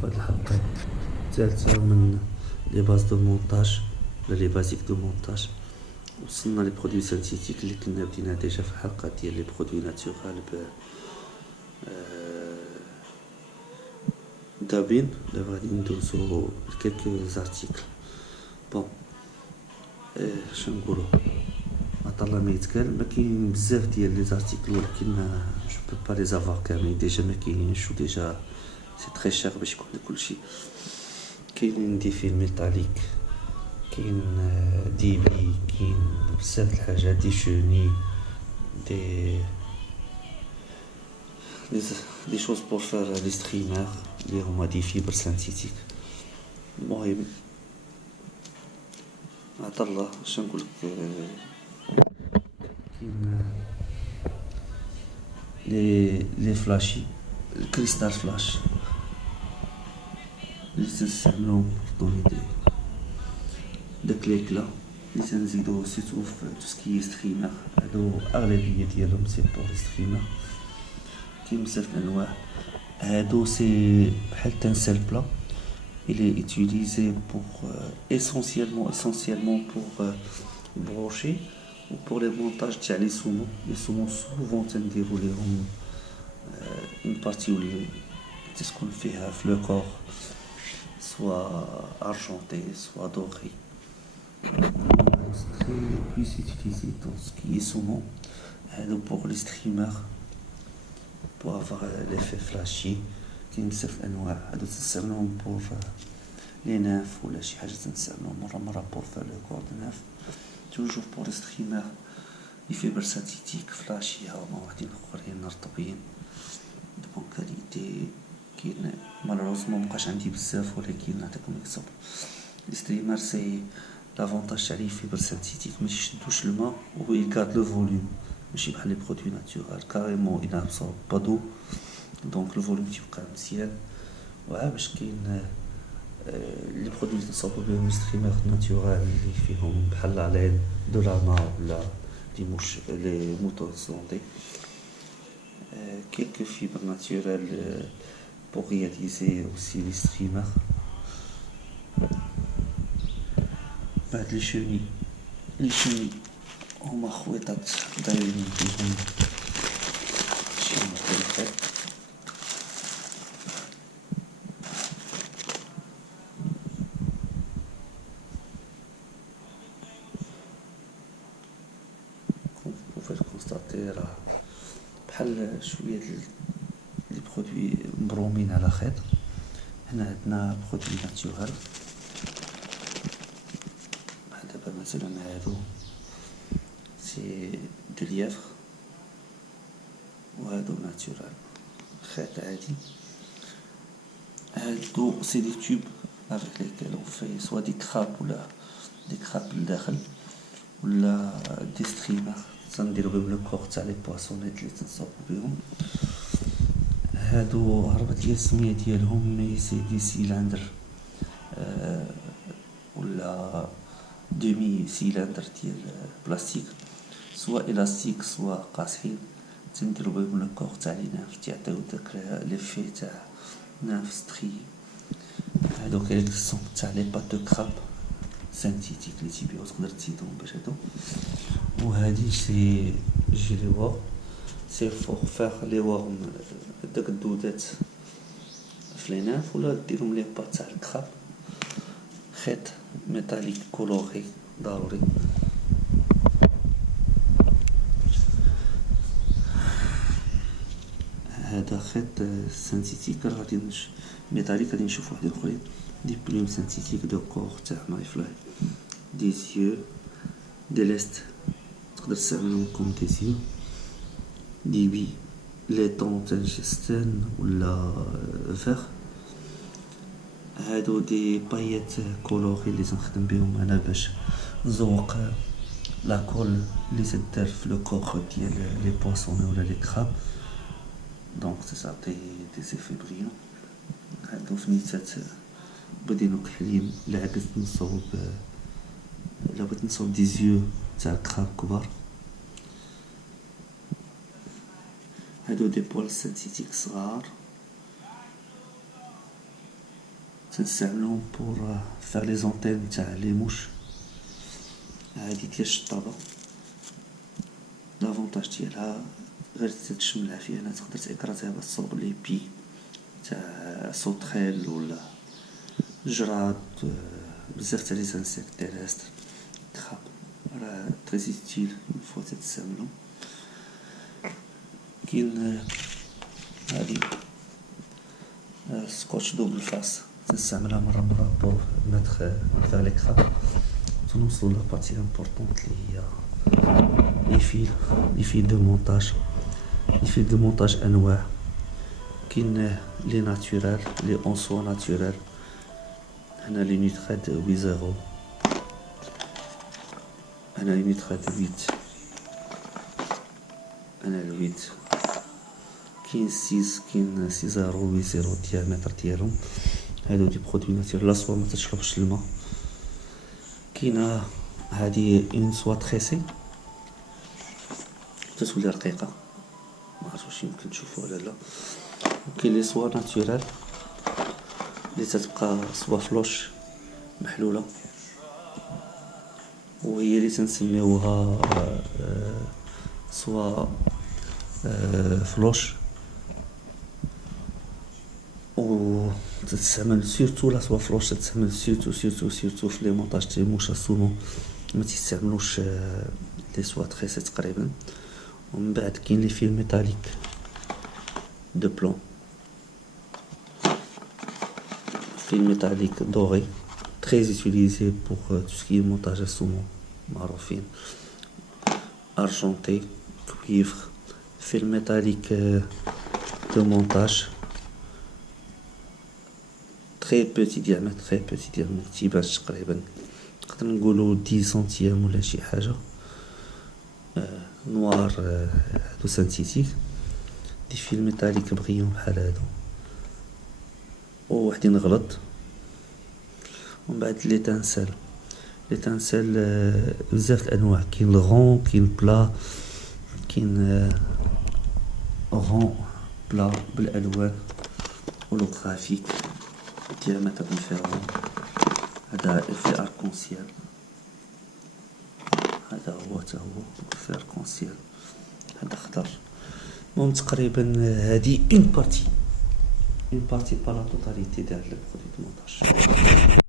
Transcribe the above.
في هاد الحلقة الثالثة من لي باز دو مونتاج ولا لي بازيك دو مونتاج. وصلنا لي برودوي سانتيتيك اللي كنا بدينا ديجا في الحلقة ديال لي برودوي ناتورال دابين. دابا غادي ندوزو لكيلكو زارتيكل. بون شنقولو عطا ما يتقال، ما كاين بزاف ديال لي زارتيكل، ولكن جو بو با لي زافوار كاملين، ديجا ما كاينش، وديجا سي تري شير باش يكون كلشي. كاين دي فيلم ميتاليك، كاين دي بي، كاين بزاف د الحاجات، دي شوني، دي دي شوز بور فار لي ستريمر اللي هما دي فيبر سانتيتيك. المهم عطا الله اش نقولك، كاين لي فلاشي، الكريستال فلاش اللي تنستعملوهم بور دوني داك ليكلا اللي تنزيدو سيتو في توسكي ستريمر. هادو اغلبيه ديالهم سي بور ستريمر. كاين بزاف د الانواع. هادو سي بحال تنسال بلا، il est utilisé pour essentiellement pour brocher ou pour les montages تاع لي سومو. لي سومو souvent تنديرو ليهم une partie اللي تكون فيها في لو كور soit argenté soit doré. C'est très plus utilisé dans ce qui est sumo. Pour les streamers, pour avoir l'effet flashy. كاين بزاف انواع. هادو تنستعملوهم بور لي ناف ولا شي حاجه، تنستعملوهم مره بور فار لو كور دو ناف. توجور بور لي ستريمر يفيبر سانتيتيك فلاشي، هاهما واحدين اخرين رطبين دو بون كاليتي. كاين مالوروزمون مبقاش عندي بزاف، ولكن نعطيكم اكزومبل. لي ستريمر سي لافونتاج تاع لي فيبر سانتيتيك ما يشدوش الماء و يغارد لو فوليوم، ماشي بحال لي برودوي ناتورال كاريمون il absorbe pas d'eau، دونك لو فوليوم تيبقى مزيان. باش كاين لي برودوي تنصاوبو بهم ستريمر ناتورال اللي فيهم بحال لالين دو لاما ولا لي موتور زوندي. quelques fibres naturelles pour réaliser aussi les streamers. بعد لي شوني هما خويطات دايرين فيهم شي مختلفات. pouvez constater راه بحال شويه لي برودوي مبرومين على خيط. هنا عندنا برودوي ناتورال، دابا مثلا هادو سي دو ليافغ وهادو ناتورال خيط عادي. هادو سي دي توب افيك ليكال اون في سوا دي كراب ولا دي كراب لداخل ولا دي ستريمر تنديرو بهم لو كور تاع لي بواسونيت اللي تنصاوبو بهم. هادو هربت لي السميه ديالهم، مي سي دي سيلاندر ولا دومي سيلاندر ديال بلاستيك، سوا الاستيك سوا قاصحين، تنديرو بهم لو كور تاع لي ناف تيعطيو داك ليفي تاع ناف ستري. هادو كاين الصون تاع لي بات دو كراب سانتيتيك اللي تيبيعو، تقدر تزيدهم باش هادو. وهادي سي جيلي وور، سي فور فار لي وورم داك الدودات في لي ناف، ولا ديرهم لي بات تاع الكراب خيط ميتاليك كولوري ضروري. هذا خيط سانتيتيك غادي ميتاليك. غادي نشوف واحد اخرين دي بلوم سانتيتيك دو كور تاع ماي فلاي، دي زيو دي ليست تقدر تستعملهم كوم دي زيو، دي بي لي طون تاع جستان ولا فيغ. هادو دي بايات كولوري اللي تنخدم بهم انا باش نزوق لاكول اللي تدار في لو كور ديال لي بواسون ولا لي كراب، دونك تعطي دي زيفي بريون. هادو فنيتات بدينو كحليم. الا عكست نصوب، الا بغيت نصوب دي زيو تاع كراب كبار. هادو دي بوال سانتيتيك صغار. تنستعملوهم بور فار لي زونتين تاع لي موش. هادي ديال الشطابة، لافونتاج ديالها غير تشملها فيها، انا تقدر تاكراتيها بالصوب لي بي تاع سوطخيل ولا جراد، بزاف تاع لي زانسيكت تيريستر تخاق، راه تري زيتيل اون فوا تستعملو. كاين هادي سكوتش دوبل فاس، تنستعملها مرة بور ماتخ فيغ ليكران. تنوصلو لا بارتي امبورطونط لي هي لي فيل دو مونتاج. لي فيل دو مونتاج انواع، كاين لي ناتورال لي اون سوا ناتورال. هنا لي نيتراد 8 هنا لي نيتراد 8، هنا ال 8. كاين 6 كاين 6 8 0 الديامتر ديالهم. هادو دي برودوي ناتورال، لا سوا ما تشربش الماء. كاينه هادي اون سوا تريسي تتولي رقيقه، ما عرفتش واش يمكن تشوفوها ولا لا. وكاين لي سوا ناتورال اللي تتبقى سوا فلوش محلوله، وهي اللي تنسميوها سوا فلوش، و تستعمل سيرتو لا سوا فلوش تستعمل سيرتو في لي مونتاج تاع موشا سومو، ما تستعملوش لي سوا تريسي تقريبا. ومن بعد كاين لي فيل ميتاليك دو بلون، فيل ميتاليك دوري très utilisé pour tout ce qui est montage à sumo معروفين. argenté, cuivre, fil métallique de montage très petit diamètre تيبانش تقريبا نقدر نقولو 10 سنتيام ولا شي حاجة. نوار هادو سانتيتيك، دي فيل ميتاليك بغيون بحال هادو، ووحدين غلط. ومن بعد لي تانسيل بزاف الانواع، كاين الغون كاين بلا، كاين غون بلا بالالوان هولوغرافيك ديامتر ديفيرون. هذا في اركونسيال، هذا هو تا هو في اركونسيال، هذا خضر. المهم تقريبا هذه اون بارتي با لا توتاليتي تاع لي برودوي دو مونتاج.